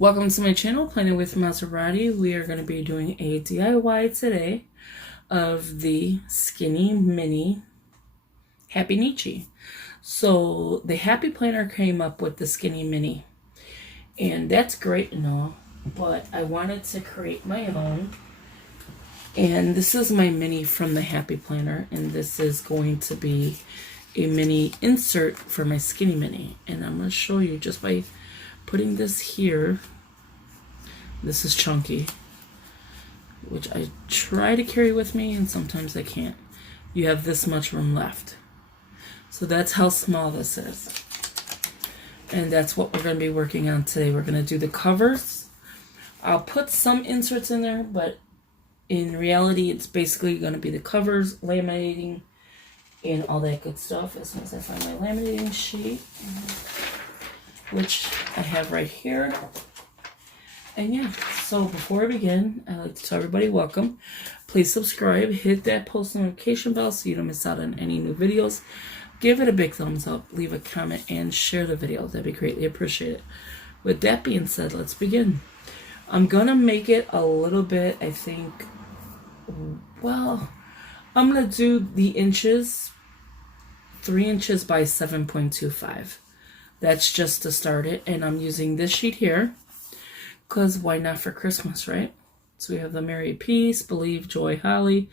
Welcome to my channel, Planning with Monserrate. We are going to be doing a DIY today of the Skinny Mini Happynichi. So the Happy Planner came up with the Skinny Mini, and that's great and all, but I wanted to create my own. And this is my mini from the Happy Planner, and this is going to be a mini insert for my Skinny Mini. And I'm going to show you just by putting this here. This is chunky, which I try to carry with me, and sometimes I can't. You have this much room left. So that's how small this is. And that's what we're going to be working on today. We're going to do the covers. I'll put some inserts in there, but in reality, it's basically going to be the covers, laminating, and all that good stuff. As soon as I find my laminating sheet, which I have right here. And yeah, so before I begin, I'd like to tell everybody welcome. Please subscribe, hit that post notification bell so you don't miss out on any new videos. Give it a big thumbs up, leave a comment, and share the video. That'd be greatly appreciated. With that being said, let's begin. I'm gonna make it a little bit, I think, well, I'm gonna do the inches, 3 inches by 7.25. That's just to start it, and I'm using this sheet here because why not for Christmas, right? So we have the Merry Peace, Believe, Joy, Holly,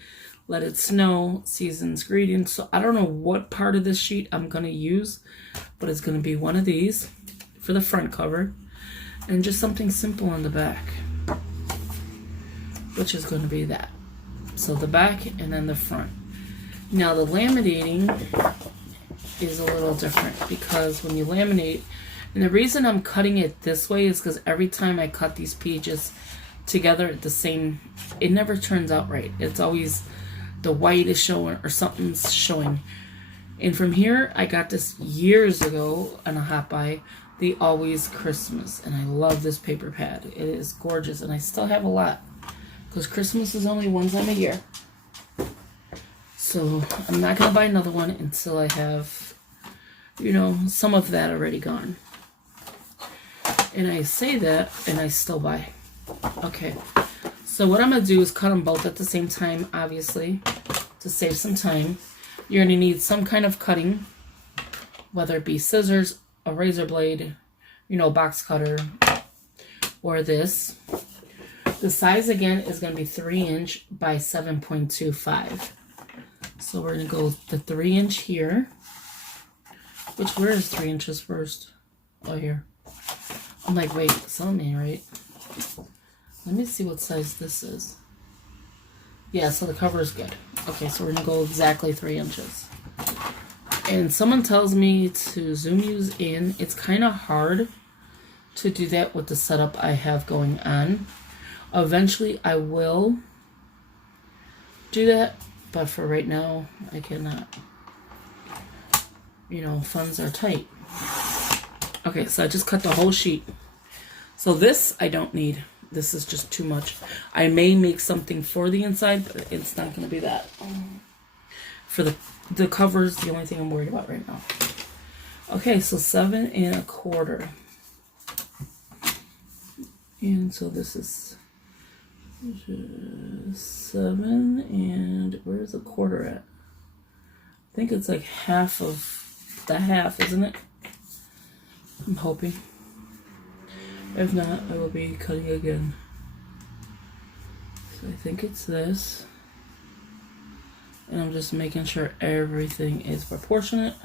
Let It Snow, Seasons, Greetings. So I don't know what part of this sheet I'm going to use, but it's going to be one of these for the front cover, and just something simple on the back, which is going to be that. So the back and then the front. Now the laminating is a little different, because when you laminate, and the reason I'm cutting it this way is because every time I cut these pages together at the same, it never turns out right. It's always the white is showing or something's showing. And from here, I got this years ago on a hot buy, the Always Christmas, and I love this paper pad. It is gorgeous, and I still have a lot because Christmas is only one time a year. So I'm not going to buy another one until I have, you know, some of that already gone. And I say that, and I still buy. Okay, so what I'm going to do is cut them both at the same time, obviously, to save some time. You're going to need some kind of cutting, whether it be scissors, a razor blade, you know, box cutter, or this. The size, again, is going to be 3 inch by 7.25. So we're going to go the 3 inch here. Which, where is 3 inches first? Oh, here. I'm like, wait, something, right? Let me see what size this is. Yeah, so the cover is good. Okay, so we're going to go exactly 3 inches. And someone tells me to zoom use in. It's kind of hard to do that with the setup I have going on. Eventually, I will do that, but for right now, I cannot. You know, funds are tight. Okay, so I just cut the whole sheet. So this I don't need. This is just too much. I may make something for the inside, but it's not going to be that. For the covers, the only thing I'm worried about right now. Okay, so 7 1/4. And so this is 7, and where's the quarter at? I think it's like half of the half, isn't it? I'm hoping. If not, I will be cutting again. So I think it's this. And I'm just making sure everything is proportionate.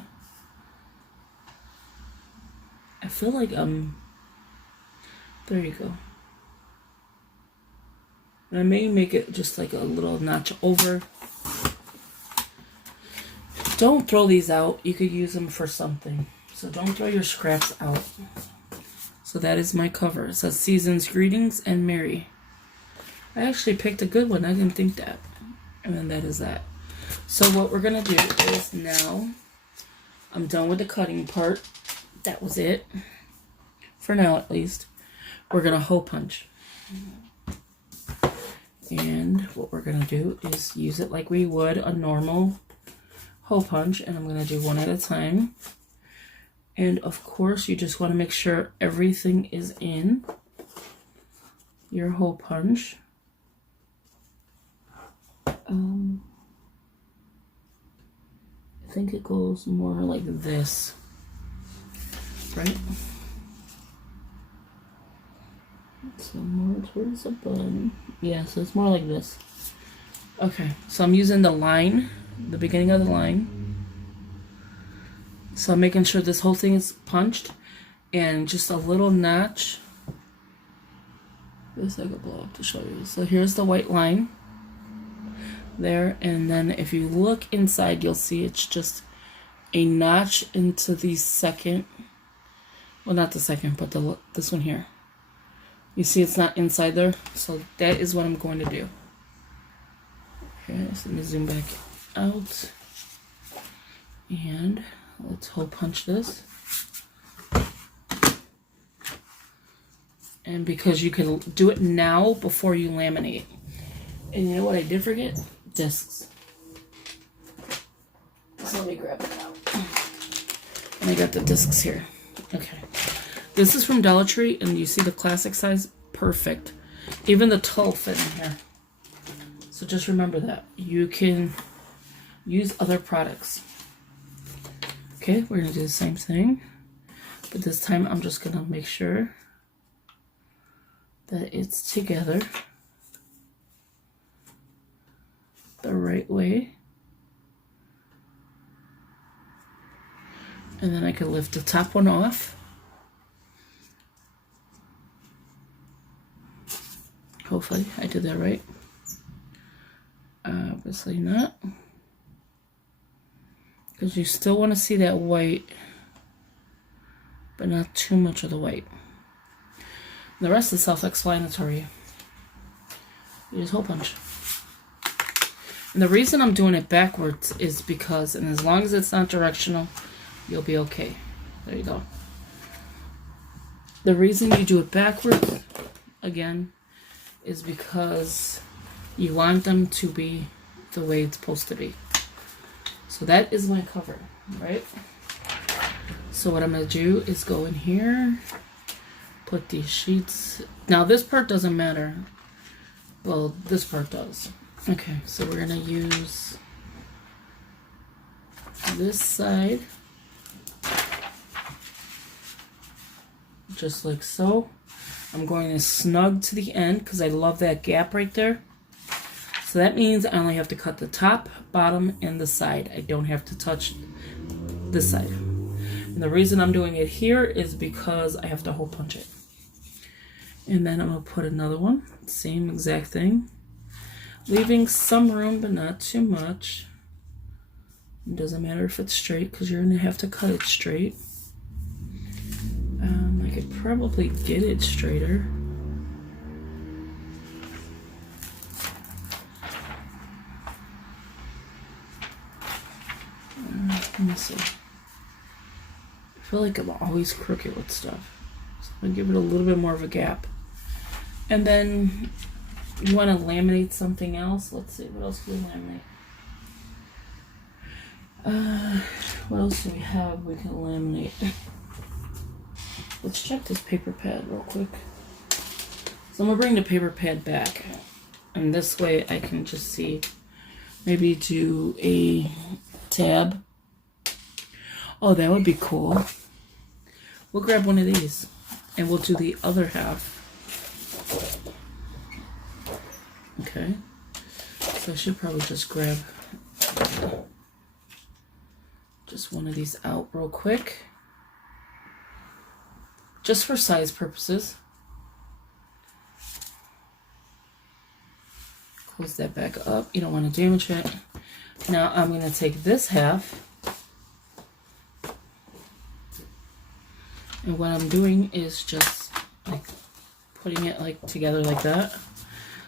I feel like there you go. And I may make it just like a little notch over. Don't throw these out. You could use them for something. So don't throw your scraps out. So that is my cover. It says Seasons, Greetings, and Merry. I actually picked a good one. I didn't think that. And then that is that. So what we're going to do is now, I'm done with the cutting part. That was it. For now, at least. We're going to hole punch. And what we're going to do is use it like we would a normal hole punch. And I'm going to do one at a time. And of course, you just want to make sure everything is in. your hole punch. I think it goes more like this, right? So more towards the bottom. Yeah, so it's more like this. Okay, so I'm using the line, the beginning of the line. So I'm making sure this whole thing is punched, and just a little notch. This I could blow up to show you. So here's the white line there, and then if you look inside, you'll see it's just a notch into the second, well, not the second, but this one here. You see it's not inside there, so that is what I'm going to do. Okay, so let me zoom back out, and let's hole punch this. And because you can do it now before you laminate. And you know what I did forget? Discs. So let me grab it out. And I got the discs here. Okay. This is from Dollar Tree, and you see the classic size? Perfect. Even the toe fit in here. So just remember that. You can use other products. Okay, we're going to do the same thing. But this time I'm just going to make sure that it's together the right way. And then I can lift the top one off. Hopefully I did that right. Obviously not. Because you still want to see that white, but not too much of the white. The rest is self-explanatory. You just hole punch. And the reason I'm doing it backwards is because, and as long as it's not directional, you'll be okay. There you go. The reason you do it backwards, again, is because you want them to be the way it's supposed to be. So that is my cover, right? So what I'm going to do is go in here, put these sheets. Now this part doesn't matter. Well, this part does. Okay, so we're going to use this side, just like so. I'm going to snug to the end because I love that gap right there. So that means I only have to cut the top, bottom, and the side. I don't have to touch this side. And the reason I'm doing it here is because I have to hole punch it. And then I'm going to put another one, same exact thing. Leaving some room, but not too much. It doesn't matter if it's straight because you're going to have to cut it straight. I could probably get it straighter. Let me see. I feel like I'm always crooked with stuff. So I'm going to give it a little bit more of a gap. And then you want to laminate something else. Let's see, what else do we laminate? What else do we have we can laminate? Let's check this paper pad real quick. So I'm going to bring the paper pad back. And this way I can just see, maybe do a tab. Oh, that would be cool. We'll grab one of these and we'll do the other half. Okay. So I should probably just grab just one of these out real quick. Just for size purposes. Close that back up. You don't want to damage it. Now I'm going to take this half. And what I'm doing is just like putting it like together like that.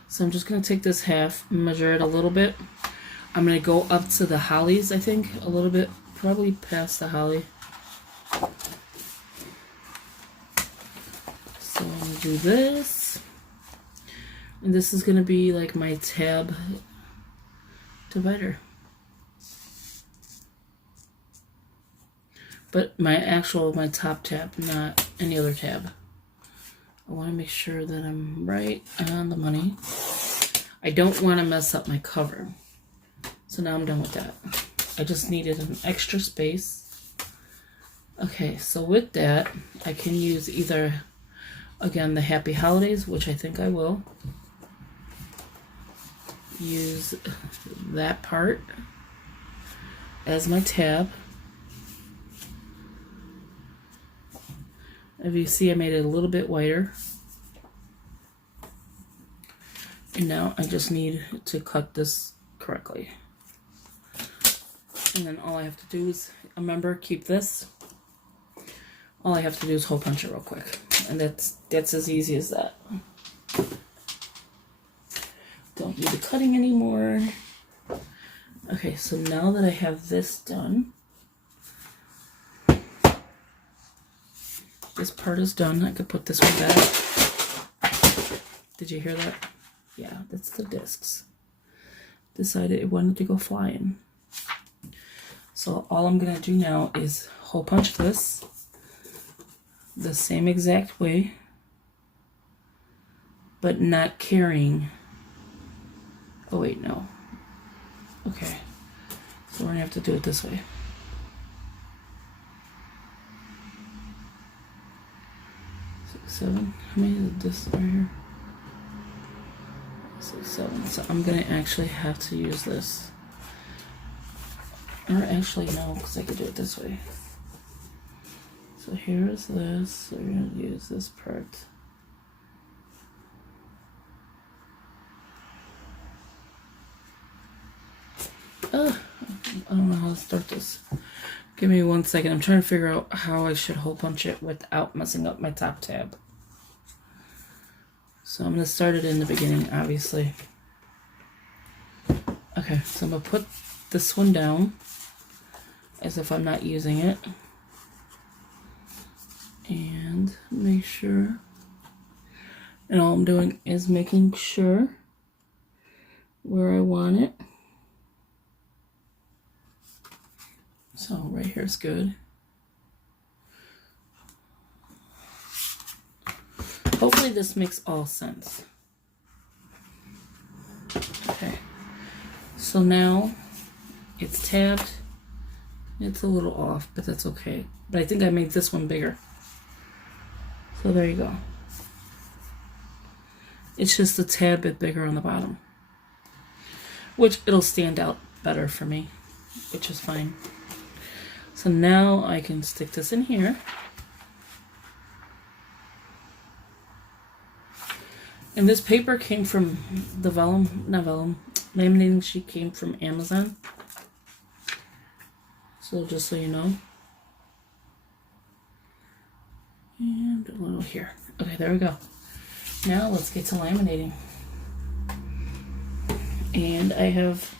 So I'm just going to take this half, measure it a little bit. I'm going to go up to the hollies, I think, a little bit, probably past the holly. So I'm going to do this. And this is going to be like my tab divider. But my top tab, not any other tab. I want to make sure that I'm right on the money. I don't want to mess up my cover. So now I'm done with that. I just needed an extra space. Okay, so with that, I can use either, again, the Happy Holidays, which I think I will. Use that part as my tab. If you see, I made it a little bit whiter. And now I just need to cut this correctly. And then all I have to do is, remember, keep this. All I have to do is hole punch it real quick. And that's as easy as that. Don't do the cutting anymore. Okay, so now that I have this done, this part is done. I could put this one back. Did you hear that? Yeah, that's the discs. Decided it wanted to go flying. So all I'm gonna do now is hole punch this the same exact way, but not carrying. Oh wait, no. Okay, so we're gonna have to do it this way. 6, 7. How many is this right here? 6, 7. So I'm gonna actually have to use this. Or actually no, because I could do it this way. So here's this. So we're gonna use this part. I don't know how to start this. Give me 1 second. I'm trying to figure out how I should hole punch it without messing up my top tab. So I'm going to start it in the beginning, obviously. Okay, so I'm going to put this one down as if I'm not using it. And make sure. And all I'm doing is making sure where I want it. So right here is good. Hopefully this makes all sense. Okay. So now it's tabbed. It's a little off, but that's okay. But I think I made this one bigger. So there you go. It's just a tad bit bigger on the bottom, which it'll stand out better for me, which is fine. So now I can stick this in here. And this paper came from the laminating sheet came from Amazon. So just so you know. And a little here. Okay, there we go. Now let's get to laminating. And I have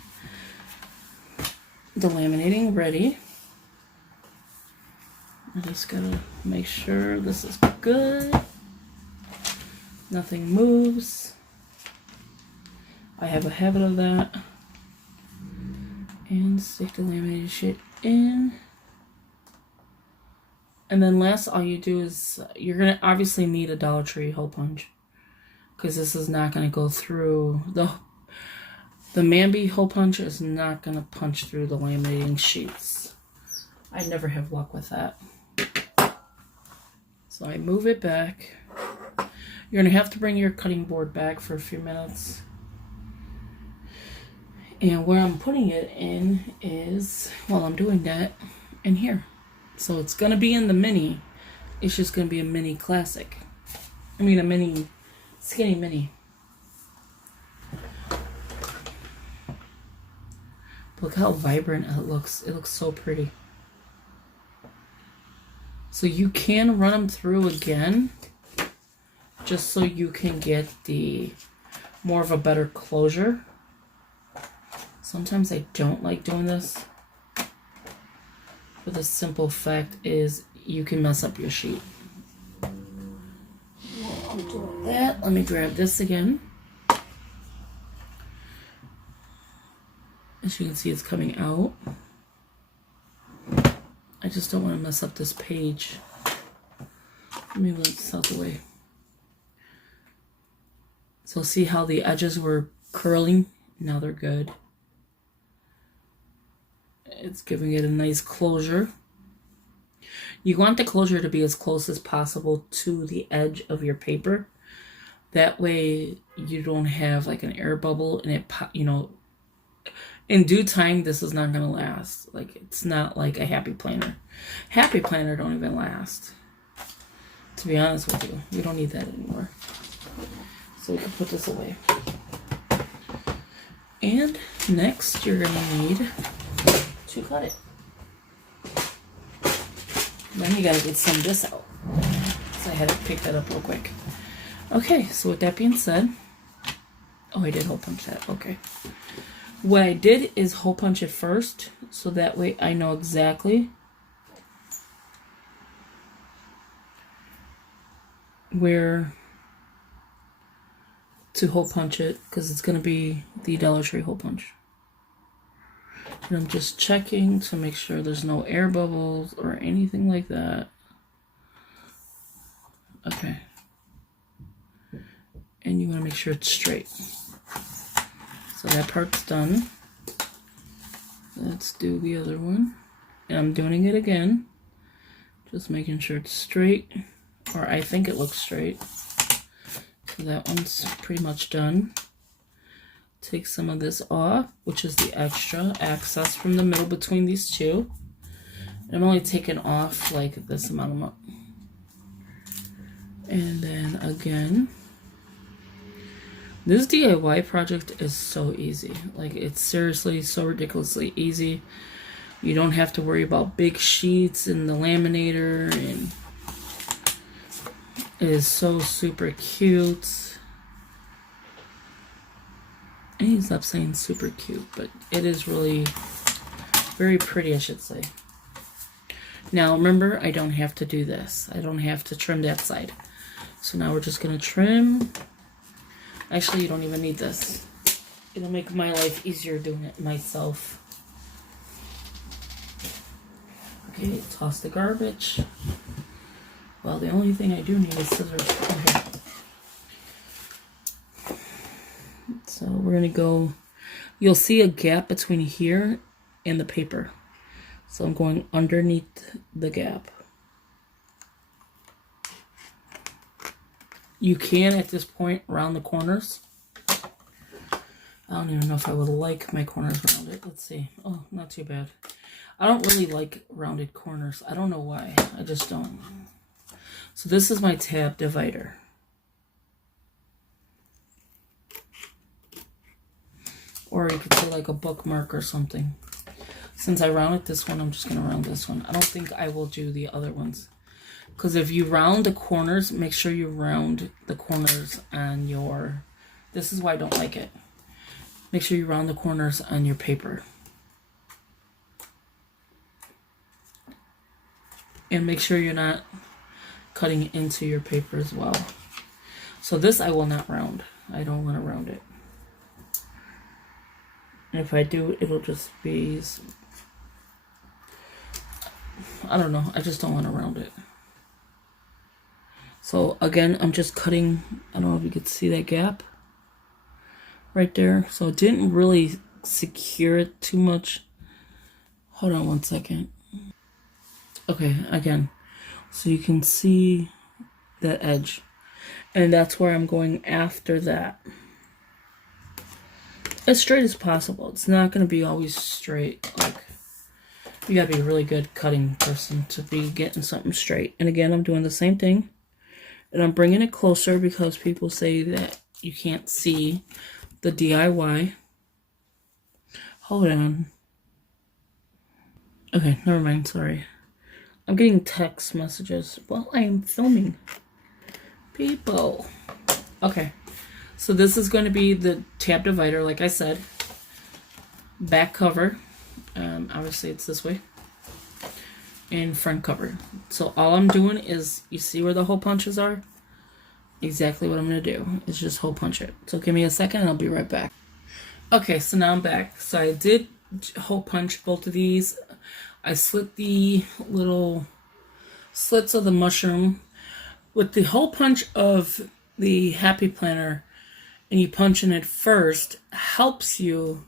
the laminating ready. I just gotta make sure this is good. Nothing moves. I have a habit of that. And stick the laminated shit in. And then last, all you do is, you're gonna obviously need a Dollar Tree hole punch, because this is not gonna go through, the Mambi hole punch is not gonna punch through the laminating sheets. I never have luck with that. So I move it back. You're gonna have to bring your cutting board back for a few minutes. And where I'm putting it in is, while I'm doing that, in here. So it's gonna be in the mini. It's just gonna be a mini classic. I mean a mini, skinny mini. Look how vibrant it looks. It looks so pretty. So you can run them through again, just so you can get the more of a better closure. Sometimes I don't like doing this, but the simple fact is you can mess up your sheet. While I'm doing that, let me grab this again. As you can see, it's coming out. I just don't want to mess up this page. Let me move this out the way. So see how the edges were curling? Now they're good. It's giving it a nice closure. You want the closure to be as close as possible to the edge of your paper. That way you don't have like an air bubble and it, you know, in due time, this is not going to last. Like, it's not like a Happy Planner. Happy Planner don't even last. To be honest with you, we don't need that anymore. So we can put this away. And next, you're going to need to cut it. Then you got to get some of this out. So I had to pick that up real quick. Okay, so with that being said, oh, I did hole punch that. Okay. What I did is hole punch it first, so that way I know exactly where to hole punch it, because it's going to be the Dollar Tree hole punch. And I'm just checking to make sure there's no air bubbles or anything like that. Okay. And you want to make sure it's straight. So that part's done. Let's do the other one. And I'm doing it again. Just making sure it's straight. Or I think it looks straight. So that one's pretty much done. Take some of this off, which is the extra excess from the middle between these two. And I'm only taking off like this amount. And then again, this DIY project is so easy. Like, it's seriously so ridiculously easy. You don't have to worry about big sheets and the laminator, and it is so super cute. I need to stop saying super cute, but it is really very pretty, I should say. Now remember, I don't have to do this. I don't have to trim that side. So now we're just going to trim. Actually, you don't even need this. It'll make my life easier doing it myself. Okay, toss the garbage. Well, the only thing I do need is scissors. Okay. So we're going to go, you'll see a gap between here and the paper. So I'm going underneath the gap. You can, at this point, round the corners. I don't even know if I would like my corners rounded. Let's see. Oh, not too bad. I don't really like rounded corners. I don't know why. I just don't. So this is my tab divider. Or you could say like a bookmark or something. Since I rounded this one, I'm just going to round this one. I don't think I will do the other ones. Because if you round the corners, make sure you round the corners on your... This is why I don't like it. Make sure you round the corners on your paper. And make sure you're not cutting into your paper as well. So this I will not round. I don't want to round it. And if I do, it'll just be... I don't know. I just don't want to round it. So again, I'm just cutting, I don't know if you could see that gap right there. So it didn't really secure it too much. Hold on one second. Okay, again. So you can see that edge. And that's where I'm going after that. As straight as possible. It's not going to be always straight. Like, you got to be a really good cutting person to be getting something straight. And again, I'm doing the same thing. And I'm bringing it closer because people say that you can't see the DIY. Hold on. Okay, never mind, sorry. I'm getting text messages while I am filming. People. Okay, so this is going to be the tab divider, like I said. Back cover. Obviously, it's this way. And front cover. So all I'm doing is, you see where the hole punches are? Exactly what I'm going to do is just hole punch it. So give me a second and I'll be right back. Okay, so now I'm back. So I did hole punch both of these. I slit the little slits of the mushroom. With the hole punch of the Happy Planner, and you punch in it first helps you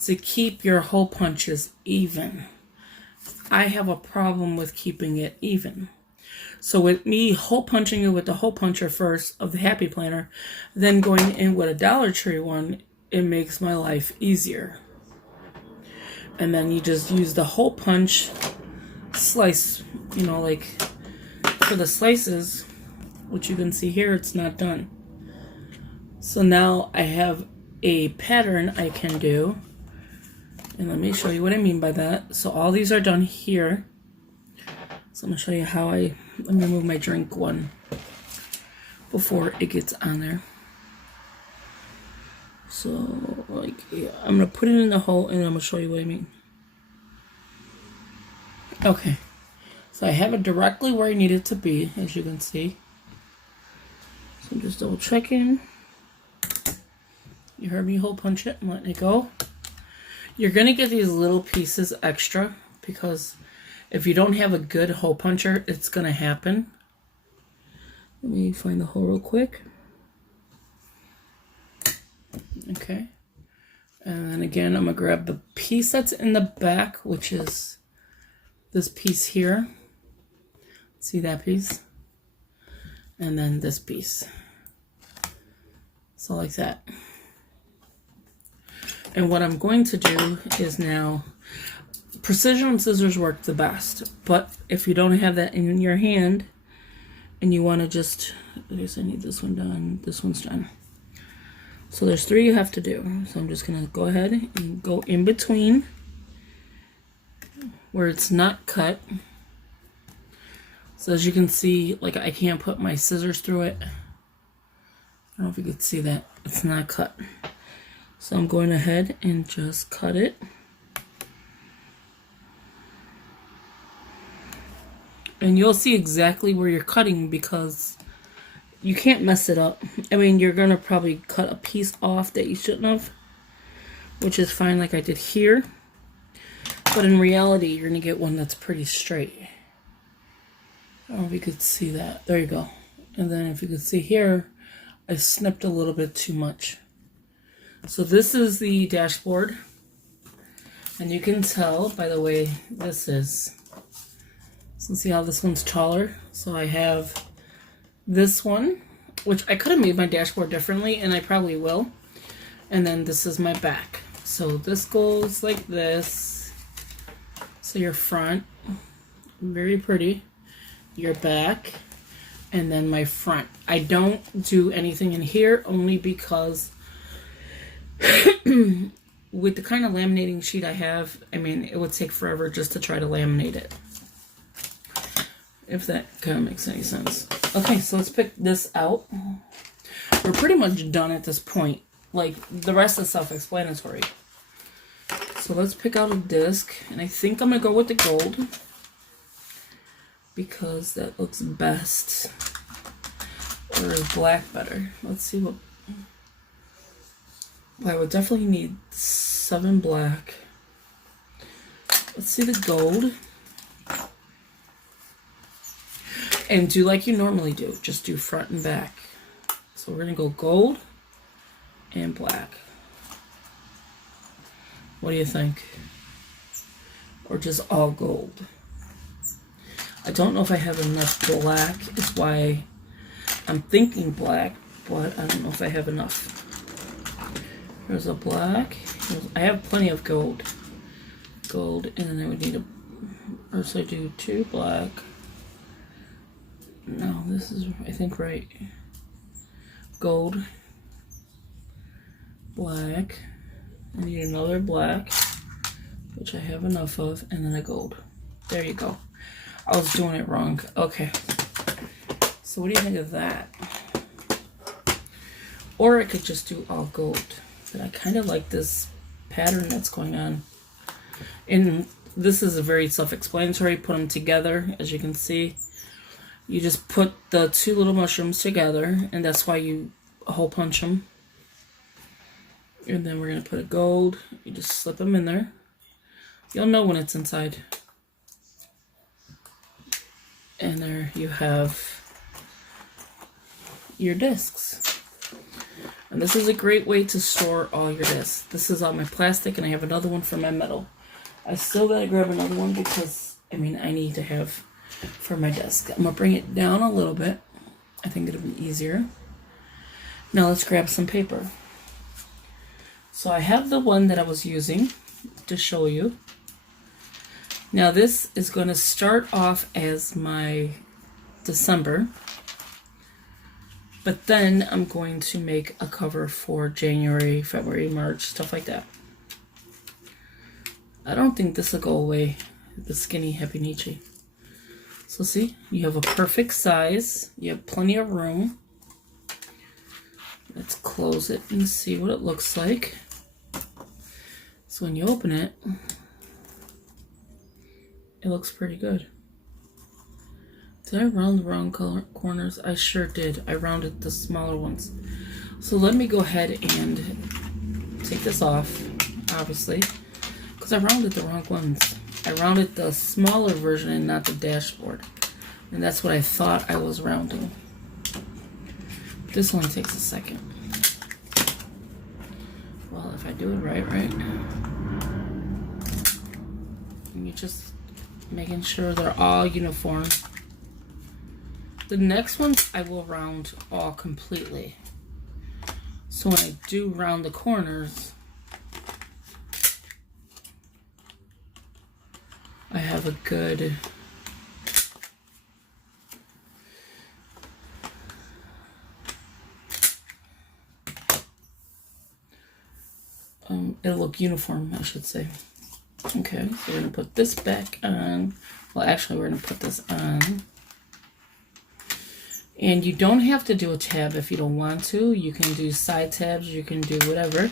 to keep your hole punches even. I have a problem with keeping it even. So with me hole punching it with the hole puncher first of the Happy Planner, then going in with a Dollar Tree one, it makes my life easier. And then you just use the hole punch slice, you know, like for the slices, which you can see here, it's not done. So now I have a pattern I can do. And let me show you what I mean by that. So all these are done here. So I'm going to show you how let me move my drink one before it gets on there. So, like, yeah, I'm going to put it in the hole and I'm going to show you what I mean. Okay. So I have it directly where I need it to be, as you can see. So I'm just double checking. You heard me hole punch it and letting it go. You're going to get these little pieces extra because if you don't have a good hole puncher, it's going to happen. Let me find the hole real quick. Okay. And then again, I'm going to grab the piece that's in the back, which is this piece here. See that piece? And then this piece. So like that. And what I'm going to do is now, precision scissors work the best. But if you don't have that in your hand, and you want to just, I guess I need this one done, this one's done. So there's 3 you have to do. So I'm just going to go ahead and go in between where it's not cut. So as you can see, like I can't put my scissors through it. I don't know if you can see that. It's not cut. So I'm going ahead and just cut it. And you'll see exactly where you're cutting because you can't mess it up. I mean, you're going to probably cut a piece off that you shouldn't have, which is fine like I did here. But in reality, you're going to get one that's pretty straight. I don't know if you could see that. There you go. And then if you could see here, I snipped a little bit too much. So this is the dashboard. And you can tell by the way this is. So see how this one's taller? So I have this one, which I could have made my dashboard differently, and I probably will. And then this is my back. So this goes like this. So your front, very pretty. Your back, and then my front. I don't do anything in here only because with the kind of laminating sheet I have, I mean, it would take forever just to try to laminate it. If that kind of makes any sense. Okay, so let's pick this out. We're pretty much done at this point. Like, the rest is self-explanatory. So let's pick out a disc, and I think I'm going to go with the gold because that looks best. Or is black better? Let's see what... Well, I would definitely need 7 black. Let's see the gold. And do like you normally do. Just do front and back. So we're going to go gold and black. What do you think? Or just all gold? I don't know if I have enough black. Is why I'm thinking black, but I don't know if I have enough. There's a black. I have plenty of gold. Gold, and then I would need or so I do 2 black. No, this is, I think, right. Gold. Black. I need another black, which I have enough of, and then a gold. There you go. I was doing it wrong. Okay. So what do you think of that? Or I could just do all gold. But I kind of like this pattern that's going on. And this is a very self-explanatory. Put them together, as you can see. You just put the 2 little mushrooms together, and that's why you hole punch them. And then we're going to put a gold. You just slip them in there. You'll know when it's inside. And there you have your discs. And this is a great way to store all your discs. This is all my plastic, and I have another one for my metal. I still gotta grab another one because, I need to have for my desk. I'm gonna bring it down a little bit. I think it'll be easier. Now let's grab some paper. So I have the one that I was using to show you. Now this is going to start off as my December, but then I'm going to make a cover for January, February, March, stuff like that. I don't think this will go away, the skinny Happynichi. So see, you have a perfect size, you have plenty of room. Let's close it and see what it looks like. So when you open it, it looks pretty good. Did I round the wrong corners? I sure did. I rounded the smaller ones. So let me go ahead and take this off, obviously, because I rounded the wrong ones. I rounded the smaller version and not the dashboard. And that's what I thought I was rounding. This only takes a second. Well, if I do it right? And you're just making sure they're all uniform. The next ones I will round all completely. So when I do round the corners, I have a good it'll look uniform, I should say. Okay, so we're gonna put this back on. Well, actually, we're gonna put this on. And you don't have to do a tab if you don't want to. You can do side tabs, you can do whatever.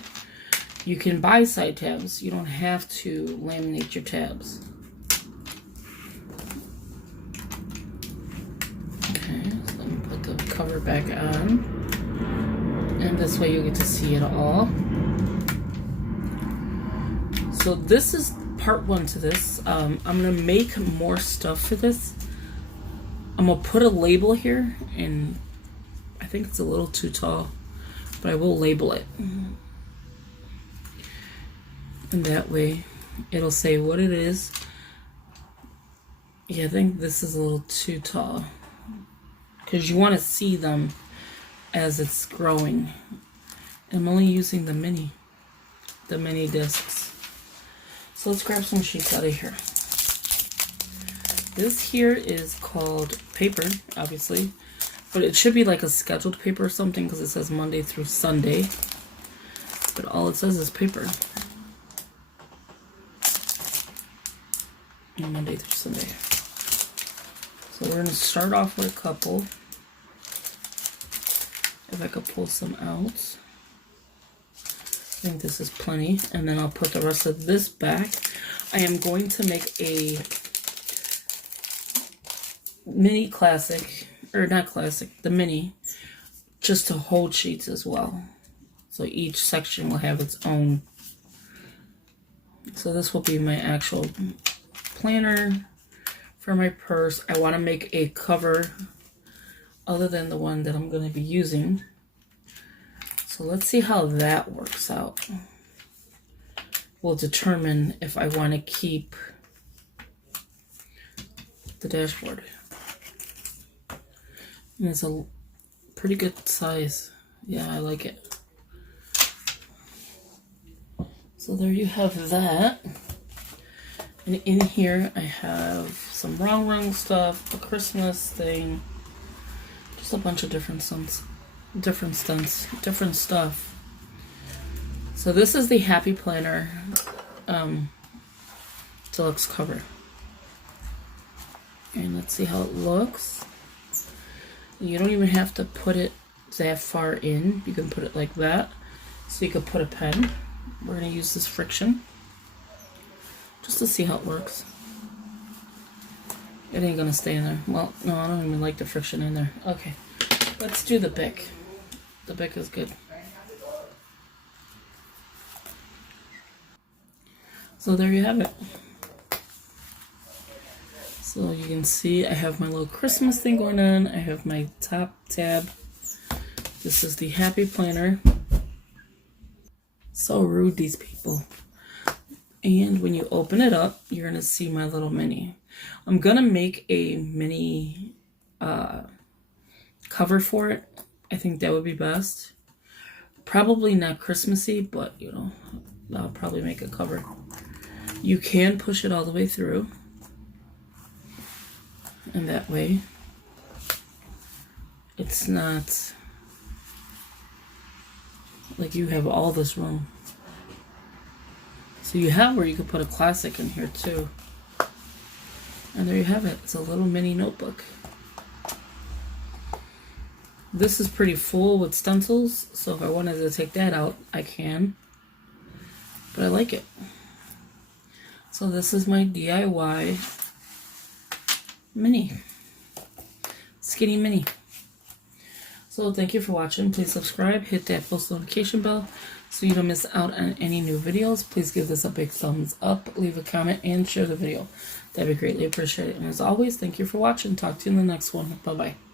You can buy side tabs. You don't have to laminate your tabs. Okay, so let me put the cover back on. And this way you get to see it all. So this is part one to this. I'm gonna make more stuff for this. I'm gonna put a label here, and I think it's a little too tall, but I will label it. And that way it'll say what it is. Yeah, I think this is a little too tall because you want to see them as it's growing. I'm only using the mini discs. So let's grab some sheets out of here. This here is called paper, obviously, but it should be like a scheduled paper or something because it says Monday through Sunday. But all it says is paper. And Monday through Sunday. So we're going to start off with a couple. If I could pull some out. I think this is plenty. And then I'll put the rest of this back. I am going to make a mini classic, or not classic, the mini, just to hold sheets as well. So each section will have its own. So this will be my actual planner for my purse. I want to make a cover other than the one that I'm going to be using. So let's see how that works out. Will determine if I want to keep the dashboard. And it's a pretty good size. Yeah, I like it. So there you have that. And in here I have some wrong stuff, a Christmas thing, just a bunch of different stuff. So this is the Happy Planner deluxe cover. And let's see how it looks. You don't even have to put it that far in. You can put it like that. So you could put a pen. We're going to use this friction just to see how it works. It ain't going to stay in there. Well, no, I don't even like the friction in there. Okay, let's do the Bic. The Bic is good. So there you have it. So you can see I have my little Christmas thing going on. I have my top tab. This is the Happy Planner. So rude, these people. And when you open it up, you're going to see my little mini. I'm going to make a mini cover for it. I think that would be best. Probably not Christmassy, but, you know, I'll probably make a cover. You can push it all the way through. And that way, it's not like you have all this room. So you have where you could put a classic in here too. And there you have it. It's a little mini notebook. This is pretty full with stencils, so if I wanted to take that out, I can. But I like it. So this is my DIY mini. Skinny mini. So thank you for watching. Please subscribe, hit that post notification bell so you don't miss out on any new videos. Please give this a big thumbs up, leave a comment, and share the video. That'd be greatly appreciated. And as always, thank you for watching. Talk to you in the next one. Bye-bye.